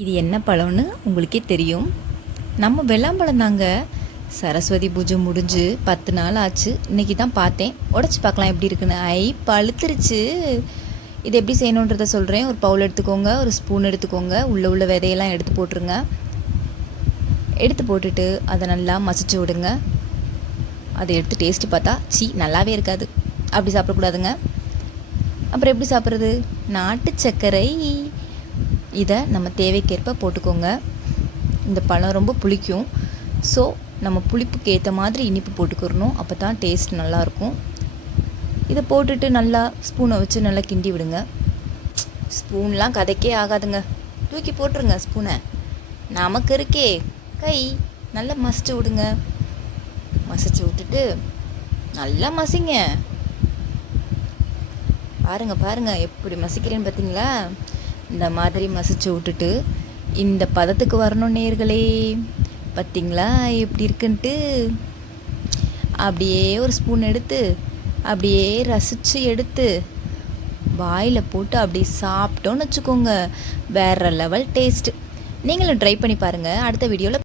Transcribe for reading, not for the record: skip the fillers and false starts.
இது என்ன பழம்னு உங்களுக்கே தெரியும். நம்ம வெள்ளாம்பழம் தாங்க. சரஸ்வதி பூஜை முடிஞ்சு 10 நாள் ஆச்சு. இன்றைக்கி தான் பார்த்தேன். உடச்சி பார்க்கலாம் எப்படி இருக்குன்னு. பழுத்துருச்சு. இது எப்படி செய்யணுன்றதை சொல்கிறேன். ஒரு பவுல் எடுத்துக்கோங்க, ஒரு ஸ்பூன் எடுத்துக்கோங்க, உள்ள விதையெல்லாம் எடுத்து போட்டுருங்க. எடுத்து போட்டுட்டு அதை நல்லா மசிச்சு விடுங்க. அதை எடுத்து டேஸ்ட்டு பார்த்தா நல்லாவே இருக்காது. அப்படி சாப்பிடக்கூடாதுங்க. அப்புறம் எப்படி சாப்பிட்றது? நாட்டு சர்க்கரை இதை நம்ம தேவைக்கேற்ப போட்டுக்கோங்க. இந்த பழம் ரொம்ப புளிக்கும். ஸோ நம்ம புளிப்புக்கு ஏற்ற மாதிரி இனிப்பு போட்டுக்கிறணும். அப்போ தான் டேஸ்ட் நல்லாயிருக்கும். இதை போட்டுட்டு நல்லா ஸ்பூனை வச்சு நல்லா கிண்டி விடுங்க. ஸ்பூன்லாம் கதைக்கே ஆகாதுங்க. தூக்கி போட்டுருங்க ஸ்பூனை. நமக்கு இருக்கே கை. நல்லா மசிச்சு விடுங்க. மசிச்சு விட்டுட்டு நல்லா மசிங்க. பாருங்கள் எப்படி மசிக்கிறேன்னு பார்த்தீங்களா? இந்த மாதிரி மசிச்சு விட்டுட்டு இந்த பதத்துக்கு வரணும் நேயர்களே. பார்த்தீங்களா எப்படி இருக்குன்ட்டு? அப்படியே ஒரு ஸ்பூன் எடுத்து அப்படியே ரசித்து எடுத்து வாயில் போட்டு அப்படியே சாப்பிட்டோன்னு வச்சுக்கோங்க. வேறு லெவல் டேஸ்ட். நீங்களும் ட்ரை பண்ணி பாருங்கள். அடுத்த வீடியோவில்